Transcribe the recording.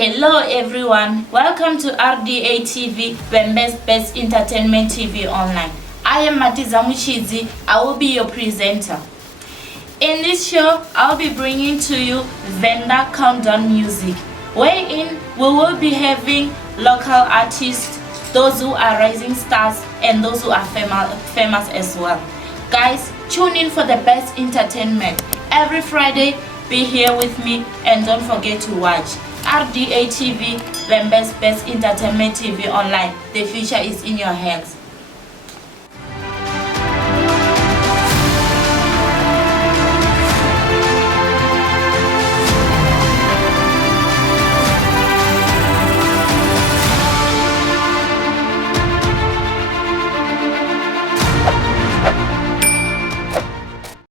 Hello everyone, welcome to RDA TV, Bembe's Best Entertainment TV Online. I am Matiza Muchidzi, I will be your presenter. In this show, I'll be bringing to you Venda Countdown Music, wherein we will be having local artists, those who are rising stars and those who are famous as well. Guys, tune in for the best entertainment. Every Friday, be here with me and don't forget to watch RDA TV, Bembe's Best Entertainment TV Online. The future is in your hands.